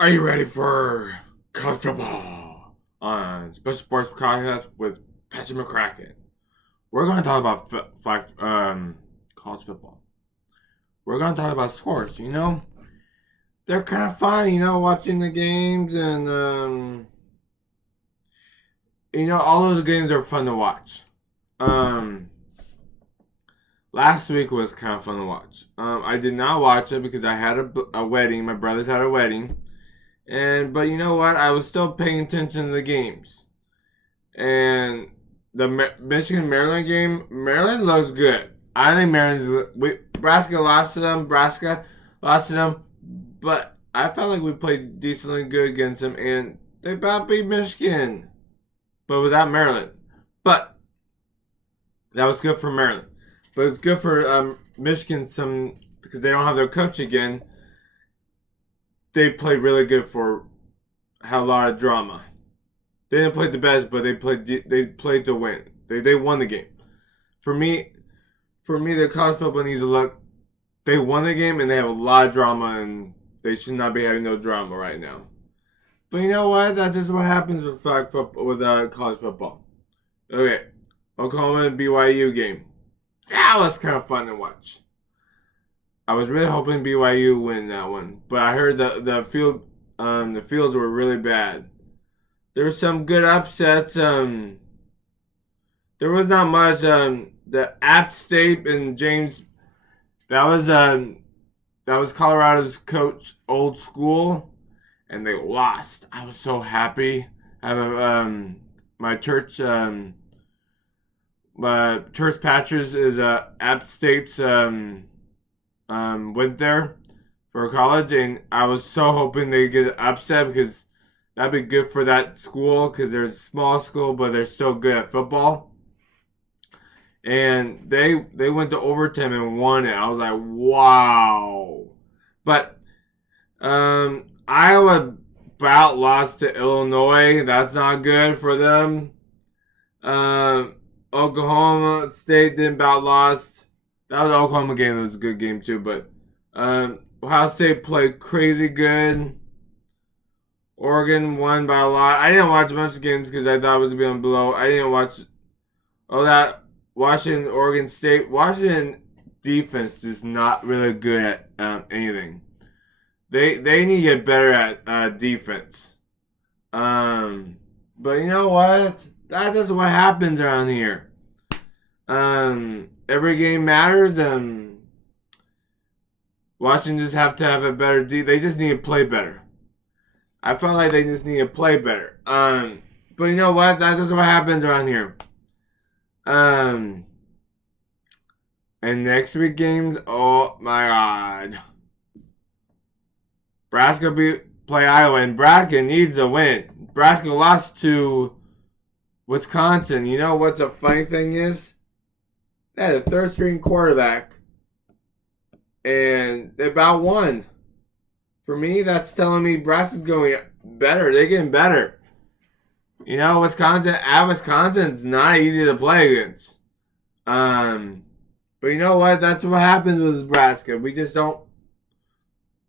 Are you ready for college football on Special Sports Podcast with Patrick McCracken? We're going to talk about college football. We're going to talk about scores. They're kind of fun. Watching the games and all those games are fun to watch. Um, Last week was kind of fun to watch. I did not watch it because I had a wedding. My brothers had a wedding. But you know what? I was still paying attention to the games. And the Michigan Maryland game, Maryland looks good. I think Nebraska lost to them. Nebraska lost to them, but I felt like we played decently good against them, and they about beat Michigan, but without Maryland. But that was good for Maryland. But it's good for Michigan because they don't have their coach again. They played really good for had a lot of drama. They didn't play the best, but they played to win. They won the game. For me, the college football needs to look. They won the game and they have a lot of drama, and they should not be having no drama right now. But you know what? That's just what happens with college football. Okay, Oklahoma and BYU game. That was kind of fun to watch. I was really hoping BYU win that one, but I heard the fields were really bad. There were some good upsets. There was not much. The App State and James. That was Colorado's coach, old school, and they lost. I was so happy. I have my church pastors is App State's went there for college, and I was so hoping they get upset because that'd be good for that school because they're a small school, but they're still good at football. And they went to overtime and won it. I was like, wow. But Iowa about lost to Illinois. That's not good for them. Oklahoma State didn't about lost. That was the Oklahoma game. It was a good game too. But Ohio State played crazy good. Oregon won by a lot. I didn't watch a bunch of games because I thought it was going to be on below. I didn't watch all that. Washington, Oregon State. Washington defense is not really good at anything. They need to get better at defense. But you know what? That's just what happens around here. Every game matters. Washington just have to have a better they just need to play better. I felt like they just need to play better. But you know what? That's just what happens around here. And next week games, oh my god. Nebraska play Iowa, and Nebraska needs a win. Nebraska lost to Wisconsin. You know what the funny thing is? They had a third string quarterback, and they about won. For me, that's telling me Nebraska's going better. They're getting better. Wisconsin's not easy to play against. But you know what? That's what happens with Nebraska. We just don't.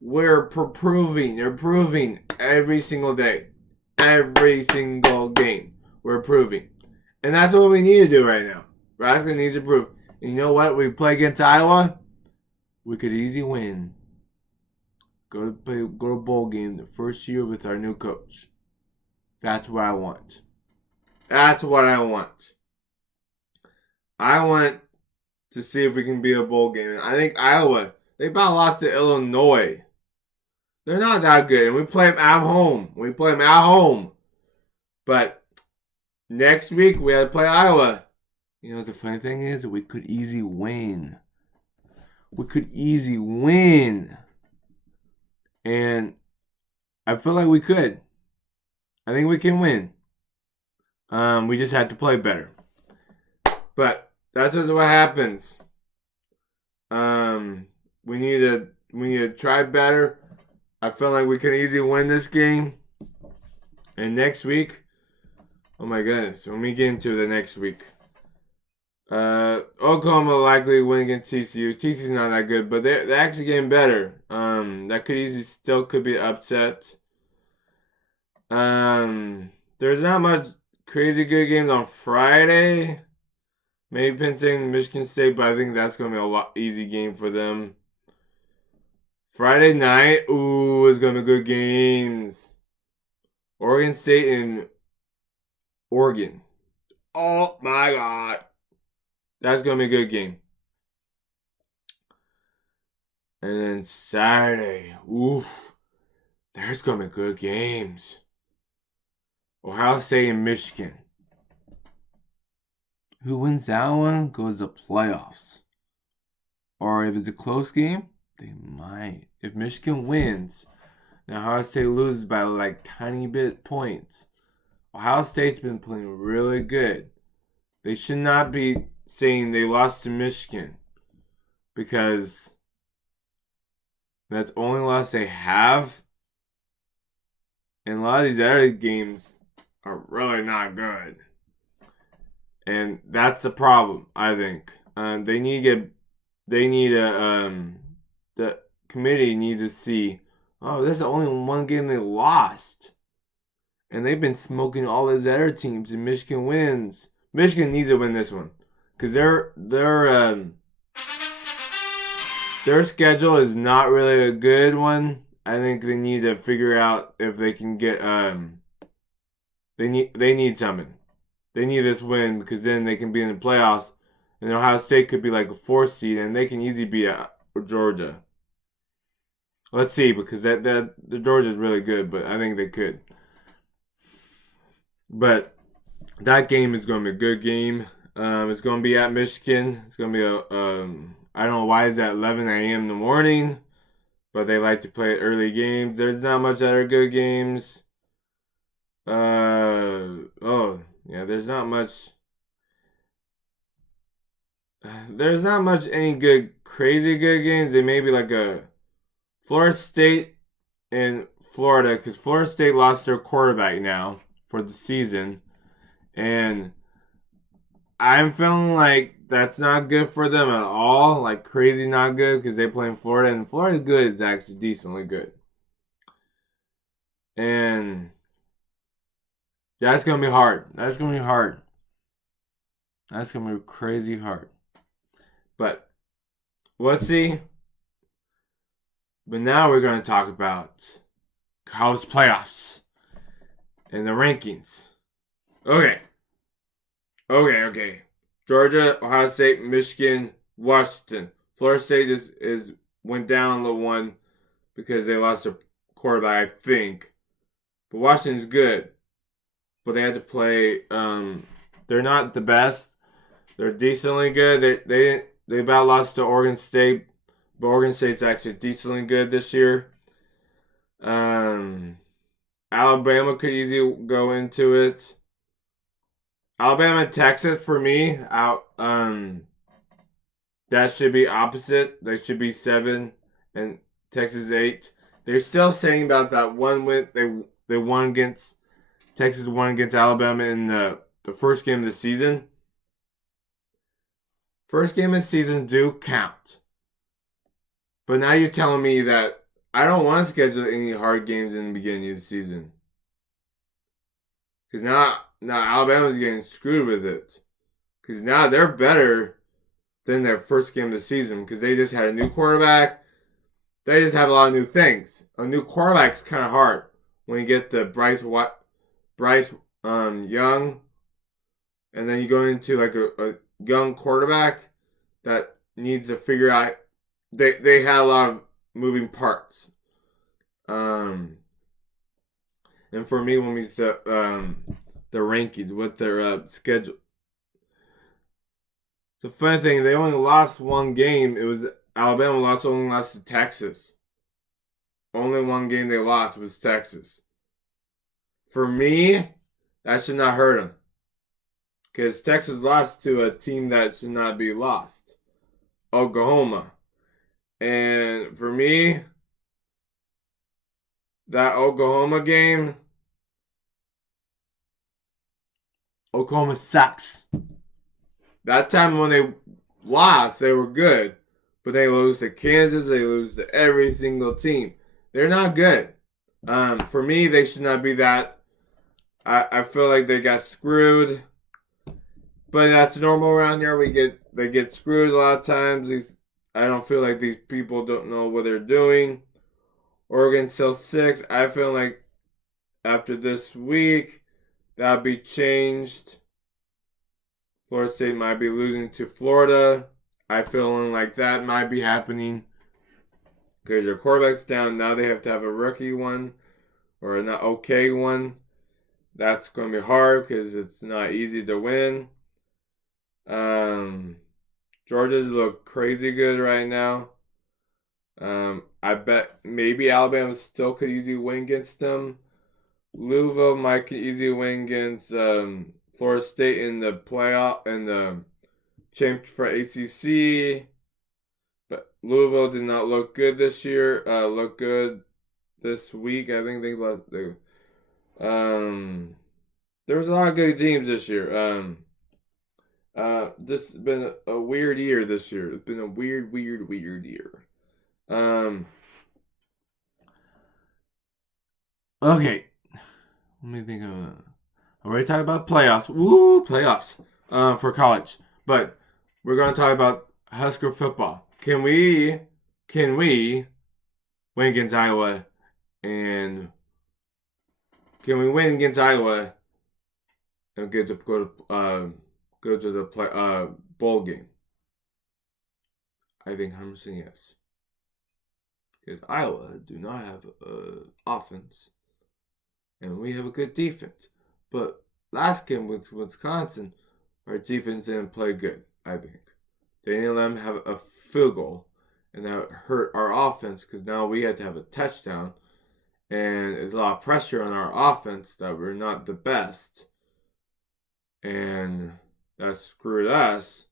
We're proving. They're proving every single day, every single game. We're proving, and that's what we need to do right now. Nebraska needs to prove. And you know what? We play against Iowa. We could easily win. Go to bowl game the first year with our new coach. That's what I want. That's what I want. I want to see if we can be a bowl game. And I think Iowa, they about lost to Illinois. They're not that good. And we play them at home. But next week, we have to play Iowa. You know, the funny thing is, we could easily win. And I feel like we could. I think we can win. We just had to play better. But that's just what happens. We need to try better. I feel like we can easily win this game. And next week, oh my goodness, when we get into the next week, Oklahoma will likely win against TCU. TCU's not that good, but they're actually getting better. That could easily still could be an upset. There's not much crazy good games on Friday. Maybe Penn State and Michigan State, but I think that's gonna be a lot easy game for them. Friday night, ooh, it's gonna be good games. Oregon State and Oregon. Oh my God, that's gonna be a good game. And then Saturday, oof, there's gonna be good games. Ohio State and Michigan. Who wins that one goes to playoffs. Or if it's a close game, they might. If Michigan wins, and Ohio State loses by like tiny bit points. Ohio State's been playing really good. They should not be saying they lost to Michigan because that's the only loss they have. And a lot of these other games are really not good. And that's the problem, I think. They need to get, the committee needs to see, oh, this is only one game they lost. And they've been smoking all these other teams, and Michigan wins. Michigan needs to win this one. Because their schedule is not really a good one. I think they need to figure out if they can get they need something. They need this win because then they can be in the playoffs, and Ohio State could be like a 4th seed, and they can easily beat Georgia. Let's see, because the Georgia is really good, but I think they could. But that game is going to be a good game. It's going to be at Michigan. It's going to be I don't know why it's at 11 a.m. in the morning, but they like to play early games. There's not much other good games. There's not much. There's not much any good, crazy good games. They may be like a Florida State and Florida, because Florida State lost their quarterback now for the season, and I'm feeling like that's not good for them at all. Like crazy not good because they play in Florida, and Florida's good is actually decently good. And that's gonna be hard. That's gonna be hard. That's gonna be crazy hard. But let's see. But now we're gonna talk about college playoffs and the rankings. Okay. Georgia, Ohio State, Michigan, Washington. Florida State is went down a little one because they lost their quarterback, I think. But Washington's good. But they had to play. They're not the best. They're decently good. They about lost to Oregon State, but Oregon State's actually decently good this year. Alabama could easily go into it. Alabama and Texas for me that should be opposite. They should be 7 and Texas 8. They're still saying about that one win they won against Texas won against Alabama in the first game of the season. First game of the season do count. But now you're telling me that I don't want to schedule any hard games in the beginning of the season. Because now Alabama's getting screwed with it. Because now they're better than their first game of the season. Because they just had a new quarterback. They just have a lot of new things. A new quarterback's kind of hard. When you get the Bryce Young. And then you go into like a young quarterback that needs to figure out. They had a lot of moving parts. And for me, when we set the rankings with their schedule, it's a funny thing. They only lost one game. It was Alabama only lost to Texas. Only one game they lost was Texas. For me, that should not hurt them. Because Texas lost to a team that should not be lost. Oklahoma. And for me, that Oklahoma game, Oklahoma sucks. That time when they lost, they were good. But they lose to Kansas, they lose to every single team. They're not good. For me, they should not be that. I feel like they got screwed. But that's normal around here. They get screwed a lot of times. I don't feel like these people don't know what they're doing. Oregon still 6. I feel like after this week that'll be changed. Florida State might be losing to Florida. I feeling like that might be happening because their quarterback's down. Now they have to have a rookie one or an okay one. That's going to be hard because it's not easy to win. Georgia's look crazy good right now. I bet maybe Alabama still could easily win against them. Louisville might could easily win against Florida State in the playoff and the championship for ACC. But Louisville did not look good this year. Look good this week. I think they lost. There was a lot of good teams this year. This has been a weird year this year. It's been a weird year. Okay. Let me think of. I already talked about playoffs. Woo, playoffs. For college, but we're gonna talk about Husker football. Can we win against Iowa? And can we win against Iowa and get to go to the bowl game? I think 100% yes. Because Iowa do not have offense, and we have a good defense. But last game with Wisconsin, our defense didn't play good. I think they didn't let them have a field goal, and that hurt our offense because now we had to have a touchdown, and there's a lot of pressure on our offense that we're not the best, and that screwed us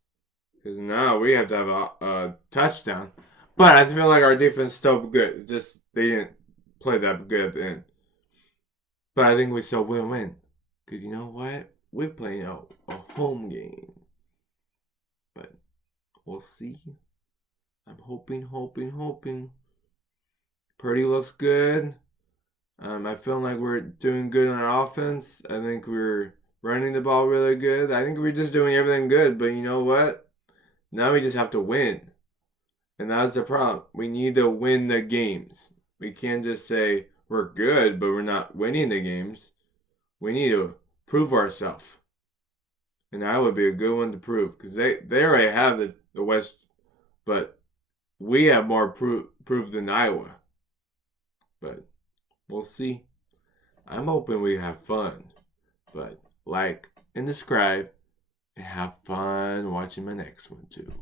because now we have to have a touchdown. But I feel like our defense still good. Just they didn't play that good at the end. But I think we still will win. Because you know what? We're playing a home game. But we'll see. I'm hoping. Purdy looks good. I feel like we're doing good on our offense. I think we're running the ball really good. I think we're just doing everything good. But you know what? Now we just have to win. And that's the problem. We need to win the games. We can't just say we're good, but we're not winning the games. We need to prove ourselves. And that would be a good one to prove. Because they already have the West, but we have more proof than Iowa. But we'll see. I'm hoping we have fun. But like and subscribe and have fun watching my next one too.